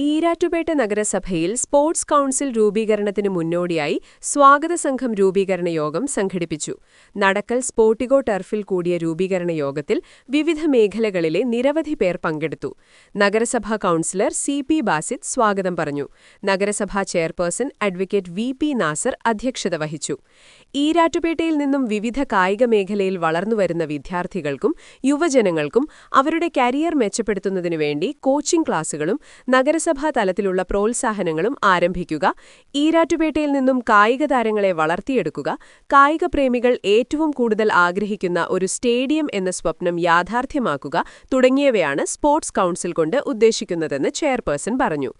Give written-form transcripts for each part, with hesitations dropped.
ഈരാറ്റുപേട്ട നഗരസഭയിൽ sports council രൂപീകരണത്തിന് മുന്നോടിയായി സ്വാഗത സംഘം രൂപീകരണ യോഗം സംഘടിപ്പിച്ചു. നടക്കൽ സ്പോർട്ടിഗോ ടർഫിൽ കൂടിയ രൂപീകരണ യോഗത്തിൽ വിവിധ മേഖലകളിലെ നിരവധി പേർ പങ്കെടുത്തു. നഗരസഭാ കൗൺസിലർ CP ബാസിത്ത് സ്വാഗതം പറഞ്ഞു. നഗരസഭാ ചെയർപേഴ്സൺ അഡ്വക്കേറ്റ് VP നാസർ അധ്യക്ഷത വഹിച്ചു. ഈരാറ്റുപേട്ടയിൽ നിന്നും വിവിധ കായിക മേഖലയിൽ വളർന്നുവരുന്ന വിദ്യാർത്ഥികൾക്കും യുവജനങ്ങൾക്കും അവരുടെ കരിയർ മെച്ചപ്പെടുത്തുന്നതിനുവേണ്ടി കോച്ചിംഗ് ക്ലാസുകളും നഗരസഭാ തലത്തിലുള്ള പ്രോത്സാഹനങ്ങളും ആരംഭിക്കുക, ഈരാറ്റുപേട്ടയിൽ നിന്നും കായിക താരങ്ങളെ വളർത്തിയെടുക്കുക, കായിക പ്രേമികൾ ഏറ്റവും കൂടുതൽ ആഗ്രഹിക്കുന്ന ഒരു സ്റ്റേഡിയം എന്ന സ്വപ്നം യാഥാർത്ഥ്യമാക്കുക തുടങ്ങിയവയാണ് സ്പോർട്സ് കൗൺസിൽ കൊണ്ട് ഉദ്ദേശിക്കുന്നതെന്ന് ചെയർപേഴ്സൺ പറഞ്ഞു.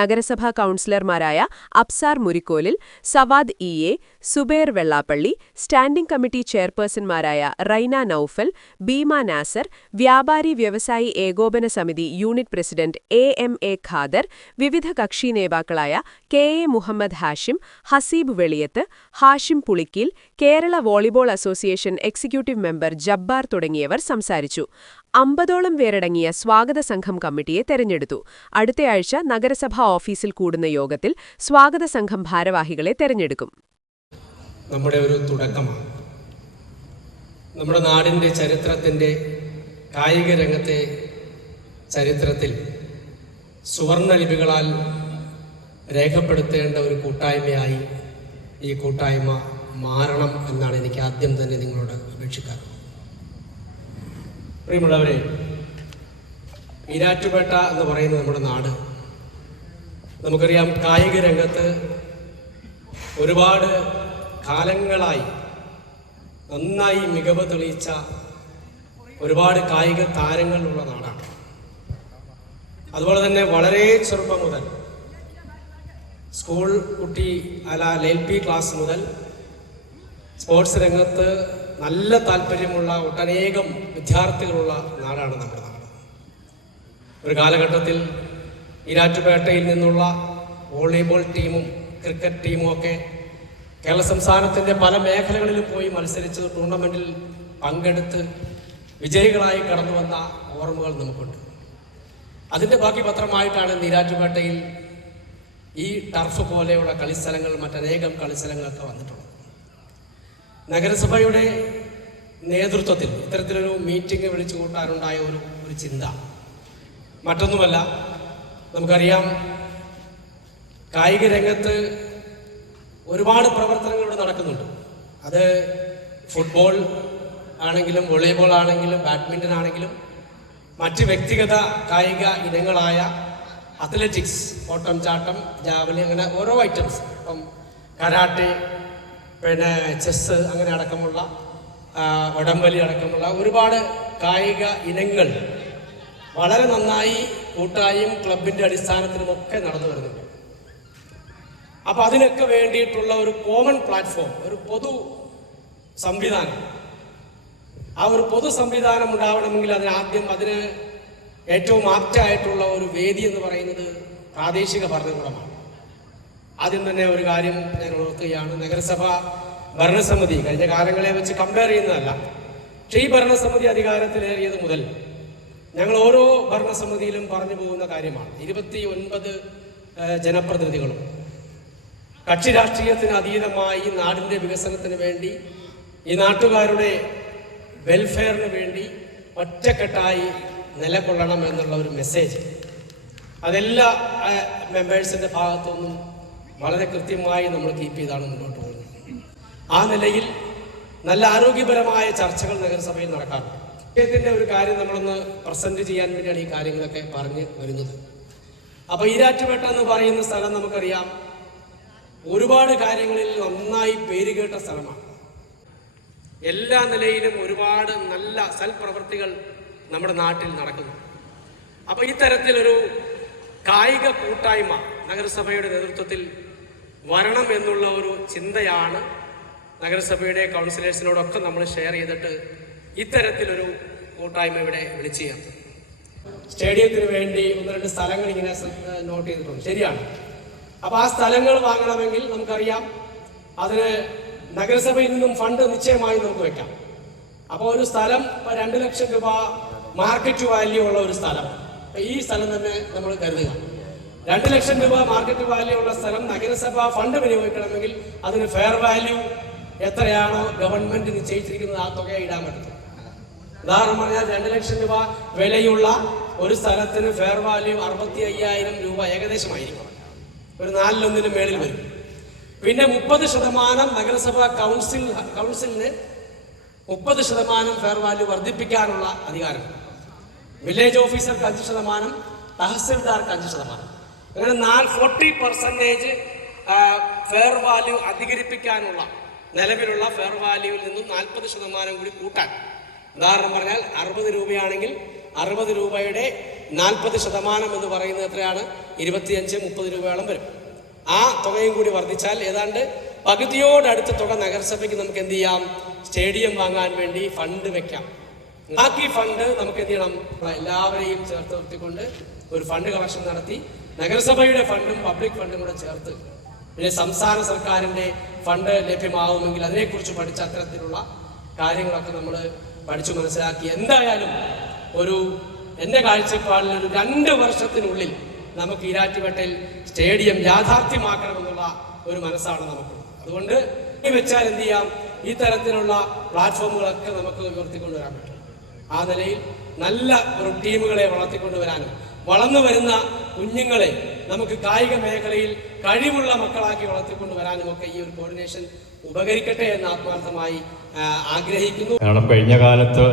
നഗരസഭാ കൗൺസിലർമാരായ Absar Murikkolil, Savad EA, Subair Vellappally, standing committee ചെയർപേഴ്സൺമാരായ റൈന നൌഫൽ, ബീമ നാസർ, വ്യാപാരി വ്യവസായി ഏകോപന സമിതി യൂണിറ്റ് പ്രസിഡന്റ് AMA ഖാദർ, വിവിധ കക്ഷി നേതാക്കളായ KA Muhammad Hashim, Haseeb Veliyath, Hashim Pulikkeel, Kerala volleyball association executive member Jabbar തുടങ്ങിയവർ സംസാരിച്ചു. 50ഓളം പേരടങ്ങിയ സ്വാഗത സംഘം കമ്മിറ്റിയെ തെരഞ്ഞെടുത്തു. അടുത്തയാഴ്ച നഗരസഭാ ഓഫീസിൽ കൂടുന്ന യോഗത്തിൽ സ്വാഗത സംഘം ഭാരവാഹികളെ തെരഞ്ഞെടുക്കും. നമ്മുടെ ഒരു തുടക്കമാണ്. നമ്മുടെ നാടിൻ്റെ ചരിത്രത്തിൻ്റെ കായിക രംഗത്തെ ചരിത്രത്തിൽ സുവർണ ലിപികളാൽ രേഖപ്പെടുത്തേണ്ട ഒരു കൂട്ടായ്മയായി ഈ കൂട്ടായ്മ മാറണം എന്നാണ് എനിക്ക് ആദ്യം തന്നെ നിങ്ങളോട് അപേക്ഷിക്കാറ്. പ്രിയമുള്ളവരെ, ഈരാറ്റുപേട്ട എന്ന് പറയുന്ന നമ്മുടെ നാട്, നമുക്കറിയാം, കായിക രംഗത്ത് ഒരുപാട് കാലങ്ങളായി നന്നായി മികവ് തെളിയിച്ച ഒരുപാട് കായിക താരങ്ങളുള്ള നാടാണ്. അതുപോലെ തന്നെ വളരെ ചെറുപ്പം മുതൽ സ്കൂൾ കുട്ടി LP ക്ലാസ് മുതൽ സ്പോർട്സ് രംഗത്ത് നല്ല താല്പര്യമുള്ള ഒട്ടനേകം വിദ്യാർത്ഥികളുള്ള നാടാണ് നമ്മുടെ നാട്. ഒരു കാലഘട്ടത്തിൽ ഈരാറ്റുപേട്ടയിൽ നിന്നുള്ള വോളിബോൾ ടീമും ക്രിക്കറ്റ് ടീമും ഒക്കെ കേരള സംസ്ഥാനത്തിൻ്റെ പല മേഖലകളിലും പോയി മത്സരിച്ച് ടൂർണമെൻറ്റിൽ പങ്കെടുത്ത് വിജയികളായി കടന്നു വന്ന ഓർമ്മകൾ നമുക്കുണ്ട്. അതിൻ്റെ ബാക്കി പത്രമായിട്ടാണ് ഈരാറ്റുപേട്ടയിൽ ഈ ടർഫ് പോലെയുള്ള കളിസ്ഥലങ്ങൾ, മറ്റനേകം കളിസ്ഥലങ്ങളൊക്കെ വന്നിട്ടുള്ളത്. നഗരസഭയുടെ നേതൃത്വത്തിൽ ഇത്തരത്തിലൊരു മീറ്റിംഗ് വിളിച്ചു കൂട്ടാനുണ്ടായ ഒരു ചിന്ത മറ്റൊന്നുമല്ല. നമുക്കറിയാം, കായിക രംഗത്ത് ഒരുപാട് പ്രവർത്തനങ്ങൾ ഇവിടെ നടക്കുന്നുണ്ട്. അത് ഫുട്ബോൾ ആണെങ്കിലും വോളിബോൾ ആണെങ്കിലും ബാഡ്മിൻ്റൺ ആണെങ്കിലും മറ്റ് വ്യക്തിഗത കായിക ഇനങ്ങളായ അത്ലറ്റിക്സ്, ഓട്ടം ചാട്ടം, ജാവലിൻ, അങ്ങനെ ഓരോ ഐറ്റംസ്, ഇപ്പം കരാട്ടെ, പിന്നെ ചെസ്സ്, അങ്ങനെ അടക്കമുള്ള വടംവലി അടക്കമുള്ള ഒരുപാട് കായിക ഇനങ്ങൾ വളരെ നന്നായി കൂട്ടായും ക്ലബിൻ്റെ അടിസ്ഥാനത്തിലുമൊക്കെ നടന്നു വരുന്നുണ്ട്. അപ്പോൾ അതിനൊക്കെ വേണ്ടിയിട്ടുള്ള ഒരു കോമൺ പ്ലാറ്റ്ഫോം, ഒരു പൊതു സംവിധാനം, ആ ഒരു പൊതു സംവിധാനം ഉണ്ടാവണമെങ്കിൽ അതിന് ഏറ്റവും ആപ്റ്റായിട്ടുള്ള ഒരു വേദി എന്ന് പറയുന്നത് പ്രാദേശിക ഭരണകൂടമാണ്. ആദ്യം തന്നെ ഒരു കാര്യം ഞാൻ ഓർക്കുകയാണ്. നഗരസഭ ഭരണസമിതി കഴിഞ്ഞ കാലങ്ങളെ വെച്ച് കമ്പയർ ചെയ്യുന്നതല്ല, പക്ഷേ ഈ ഭരണസമിതി അധികാരത്തിലേറിയത് മുതൽ ഞങ്ങൾ ഓരോ ഭരണസമിതിയിലും പറഞ്ഞു പോകുന്ന കാര്യമാണ്. 29 ജനപ്രതിനിധികളും കക്ഷി രാഷ്ട്രീയത്തിന് അതീതമായി നാടിൻ്റെ വികസനത്തിന് വേണ്ടി, ഈ നാട്ടുകാരുടെ വെൽഫെയറിന് വേണ്ടി ഒറ്റക്കെട്ടായി നിലകൊള്ളണം എന്നുള്ള ഒരു മെസ്സേജ് അതെല്ലാ മെമ്പേഴ്സിൻ്റെ ഭാഗത്തുനിന്നും വളരെ കൃത്യമായി നമ്മൾ കീപ്പ് ചെയ്താണ് മുന്നോട്ട് പോകുന്നത്. ആ നിലയിൽ നല്ല ആരോഗ്യപരമായ ചർച്ചകൾ നഗരസഭയിൽ നടക്കാറുണ്ട്. വിഷയത്തിൻ്റെ ഒരു കാര്യം നമ്മളൊന്ന് പ്രസന്റ് ചെയ്യാൻ വേണ്ടിയാണ് ഈ കാര്യങ്ങളൊക്കെ പറഞ്ഞു വരുന്നത്. അപ്പോൾ ഈരാറ്റുപേട്ട എന്ന് പറയുന്ന സ്ഥലം നമുക്കറിയാം, ഒരുപാട് കാര്യങ്ങളിൽ നന്നായി പേരുകേട്ട സ്ഥലമാണ്. എല്ലാ നിലയിലും ഒരുപാട് നല്ല സൽപ്രവൃത്തികൾ നമ്മുടെ നാട്ടിൽ നടക്കുന്നു. അപ്പോൾ ഇത്തരത്തിലൊരു കായിക കൂട്ടായ്മ നഗരസഭയുടെ നേതൃത്വത്തിൽ വരണം എന്നുള്ള ഒരു ചിന്തയാണ് നഗരസഭയുടെ കൗൺസിലേഴ്സിനോടൊക്കെ നമ്മൾ ഷെയർ ചെയ്തിട്ട് ഇത്തരത്തിലൊരു കൂട്ടായ്മ ഇവിടെ വിളിച്ചു ചേർത്തു. സ്റ്റേഡിയത്തിന് വേണ്ടി 1-2 സ്ഥലങ്ങൾ ഇങ്ങനെ നോട്ട് ചെയ്തിട്ടുണ്ട്, ശരിയാണ്. അപ്പോൾ ആ സ്ഥലങ്ങൾ വാങ്ങണമെങ്കിൽ നമുക്കറിയാം, അതിന് നഗരസഭയിൽ നിന്നും ഫണ്ട് നിശ്ചയമായി നമുക്ക് വെക്കാം. അപ്പോൾ ഒരു സ്ഥലം 2 ലക്ഷം രൂപ മാർക്കറ്റ് വാല്യൂ ഉള്ള ഒരു സ്ഥലം, ഈ സ്ഥലം തന്നെ നമ്മൾ കരുതുക. 2 ലക്ഷം രൂപ മാർക്കറ്റ് വാല്യൂ ഉള്ള സ്ഥലം നഗരസഭ ഫണ്ട് വിനിയോഗിക്കണമെങ്കിൽ അതിന് ഫെയർ വാല്യൂ എത്രയാണോ ഗവൺമെന്റ് നിശ്ചയിച്ചിരിക്കുന്നത് ആ തുക ഇടാൻ പറ്റും. ഉദാഹരണം പറഞ്ഞാൽ 2 ലക്ഷം രൂപ വിലയുള്ള ഒരു സ്ഥലത്തിന് ഫെയർ വാല്യൂ 65,000 രൂപ ഏകദേശമായിരിക്കും. ഒരു 4-1 മേളിൽ വരും. പിന്നെ 30% നഗരസഭാ കൗൺസിലിന് 30% ഫെയർ വാല്യൂ വർദ്ധിപ്പിക്കാനുള്ള അധികാരം. വില്ലേജ് ഓഫീസർക്ക് 5%, തഹസിൽദാർക്ക് 5%. അങ്ങനെ 40% ഫെയർ വാല്യൂ അധികരിപ്പിക്കാനുള്ള നിലവിലുള്ള ഫെയർ വാല്യൂവിൽ നിന്നും 40% കൂടി കൂട്ടാൻ. ഉദാഹരണം പറഞ്ഞാൽ 60 രൂപയാണെങ്കിൽ 60 രൂപയുടെ 40% എന്ന് പറയുന്നത് എത്രയാണ്? 25-30 രൂപയോളം വരും. ആ തുകയും കൂടി വർദ്ധിച്ചാൽ ഏതാണ്ട് പകുതിയോടടുത്ത തുക നഗരസഭയ്ക്ക് നമുക്ക് എന്ത് ചെയ്യാം? സ്റ്റേഡിയം വാങ്ങാൻ വേണ്ടി ഫണ്ട് വെക്കാം. ബാക്കി ഫണ്ട് നമുക്ക് എന്ത് ചെയ്യണം? എല്ലാവരെയും ചേർത്ത് നിർത്തിക്കൊണ്ട് ഒരു ഫണ്ട് കളക്ഷൻ നടത്തി നഗരസഭയുടെ ഫണ്ടും പബ്ലിക് ഫണ്ടും കൂടെ ചേർത്ത് പിന്നെ സംസ്ഥാന സർക്കാരിൻ്റെ ഫണ്ട് ലഭ്യമാവുമെങ്കിൽ അതിനെക്കുറിച്ച് പഠിച്ച അത്തരത്തിലുള്ള കാര്യങ്ങളൊക്കെ നമ്മൾ പഠിച്ചു മനസ്സിലാക്കി എന്തായാലും എൻ്റെ കാഴ്ചപ്പാടിൽ ഒരു 2 വർഷത്തിനുള്ളിൽ നമുക്ക് ഈരാറ്റുപേട്ടയിൽ സ്റ്റേഡിയം യാഥാർത്ഥ്യമാക്കണമെന്നുള്ള ഒരു മനസ്സാണ് നമുക്ക്. അതുകൊണ്ട് വെച്ചാൽ എന്ത് ചെയ്യാം? ഈ തരത്തിലുള്ള പ്ലാറ്റ്ഫോമുകളൊക്കെ നമുക്ക് ഉയർത്തിക്കൊണ്ടുവരാൻ പറ്റും. ആ നിലയിൽ നല്ല ഒരു ടീമുകളെ വളർത്തിക്കൊണ്ടുവരാനും വളർന്നു വരുന്ന കുഞ്ഞുങ്ങളെ നമുക്ക് കായിക മേഖലയിൽ കഴിവുള്ള മക്കളാക്കി വളർത്തിക്കൊണ്ടുവരാനും ഒക്കെ ഈ ഒരു കോർഡിനേഷൻ ഉപകരിക്കട്ടെ എന്ന് ആത്മാർത്ഥമായി ആഗ്രഹിക്കുന്നു. കാരണം കഴിഞ്ഞ കാലത്ത്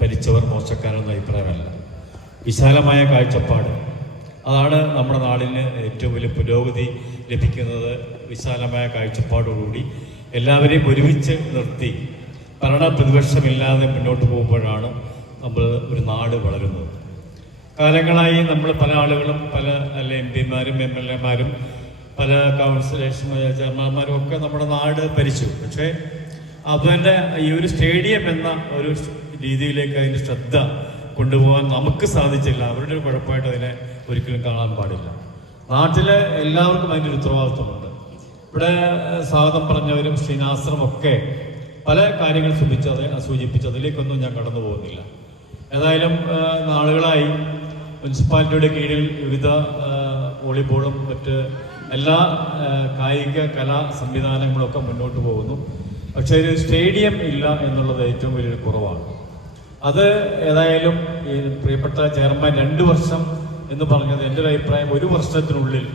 ഭരിച്ചവർ മോശക്കാരെന്ന അഭിപ്രായമല്ല, വിശാലമായ കാഴ്ചപ്പാട്. അതാണ് നമ്മുടെ നാടിന് ഏറ്റവും വലിയ പുരോഗതി ലഭിക്കുന്നത്. വിശാലമായ കാഴ്ചപ്പാടോടുകൂടി എല്ലാവരെയും ഒരുമിച്ച് നിർത്തി ഭരണ പ്രതിപക്ഷമില്ലാതെ മുന്നോട്ട് പോകുമ്പോഴാണ് നമ്മൾ ഒരു നാട് വളരുന്നത്. കാലങ്ങളായി നമ്മൾ പല ആളുകളും എം പിമാരും MLA-മാരും പല കൗൺസിലേഷൻ ചെയർമാന്മാരും ഒക്കെ നമ്മുടെ നാട് ഭരിച്ചു. പക്ഷേ അതിൻ്റെ ഈ ഒരു സ്റ്റേഡിയം എന്ന ഒരു രീതിയിലേക്ക് അതിൻ്റെ ശ്രദ്ധ കൊണ്ടുപോകാൻ നമുക്ക് സാധിച്ചില്ല. അവരുടെ ഒരു കുഴപ്പമായിട്ട് അതിനെ ഒരിക്കലും കാണാൻ പാടില്ല. നാട്ടിലെ എല്ലാവർക്കും അതിൻ്റെ ഒരു ഉത്തരവാദിത്വമുണ്ട്. ഇവിടെ സ്വാഗതം പറഞ്ഞവരും ശ്രീനാസറും ഒക്കെ പല കാര്യങ്ങൾ സൂചിപ്പിച്ചതിലേക്കൊന്നും ഞാൻ കടന്നു പോകുന്നില്ല. ഏതായാലും നാളുകളായി മുനിസിപ്പാലിറ്റിയുടെ കീഴിൽ വിവിധ വോളിബോളും മറ്റ് എല്ലാ കായിക കലാ സംവിധാനങ്ങളൊക്കെ മുന്നോട്ട് പോകുന്നു. പക്ഷേ ഒരു സ്റ്റേഡിയം ഇല്ല എന്നുള്ളത് ഏറ്റവും വലിയൊരു കുറവാണ്. അത് ഏതായാലും ഈ പ്രിയപ്പെട്ട ചെയർമാൻ 2 വർഷം എന്ന് പറഞ്ഞത് എൻ്റെ ഒരു അഭിപ്രായം 1 വർഷത്തിനുള്ളിൽ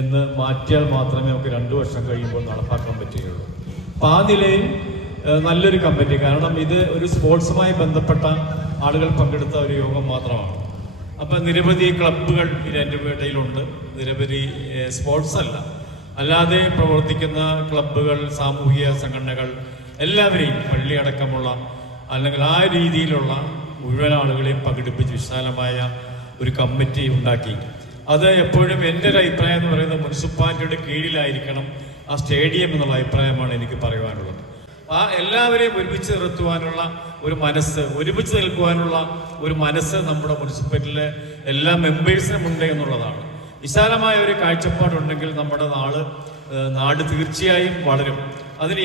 എന്ന് മാറ്റിയാൽ മാത്രമേ നമുക്ക് 2 വർഷം കഴിയുമ്പോൾ നടപ്പാക്കാൻ പറ്റുകയുള്ളൂ. അപ്പോൾ ആ നിലയിൽ നല്ലൊരു കമ്മിറ്റി, കാരണം ഇത് ഒരു സ്പോർട്സുമായി ബന്ധപ്പെട്ട ആളുകൾ പങ്കെടുത്ത ഒരു യോഗം മാത്രമാണ്. അപ്പം നിരവധി ക്ലബ്ബുകൾ ഈരാറ്റുപേട്ടയിലുണ്ട്. നിരവധി സ്പോർട്സ് അല്ലാതെ പ്രവർത്തിക്കുന്ന ക്ലബ്ബുകൾ, സാമൂഹിക സംഘടനകൾ എല്ലാവരെയും പള്ളി അടക്കമുള്ള അല്ലെങ്കിൽ ആ രീതിയിലുള്ള മുഴുവൻ ആളുകളെയും പങ്കെടുപ്പിച്ച് വിശാലമായ ഒരു കമ്മിറ്റി ഉണ്ടാക്കി. അത് എപ്പോഴും എൻ്റെ ഒരു അഭിപ്രായം എന്ന് പറയുന്നത് മുനിസിപ്പാലിറ്റിയുടെ കീഴിലായിരിക്കണം ആ സ്റ്റേഡിയം എന്നുള്ള അഭിപ്രായമാണ് എനിക്ക് പറയുവാനുള്ളത്. ആ എല്ലാവരെയും ഒരുമിച്ച് നിർത്തുവാനുള്ള ഒരു മനസ്സ്, ഒരുമിച്ച് നിൽക്കുവാനുള്ള ഒരു മനസ്സ് നമ്മുടെ മുനിസിപ്പാലിറ്റിയിലെ എല്ലാ മെമ്പേഴ്സിനും ഉണ്ട് എന്നുള്ളതാണ്. വിശാലമായ ഒരു കാഴ്ചപ്പാടുണ്ടെങ്കിൽ നമ്മുടെ നാട് തീർച്ചയായും വളരും. അതിന്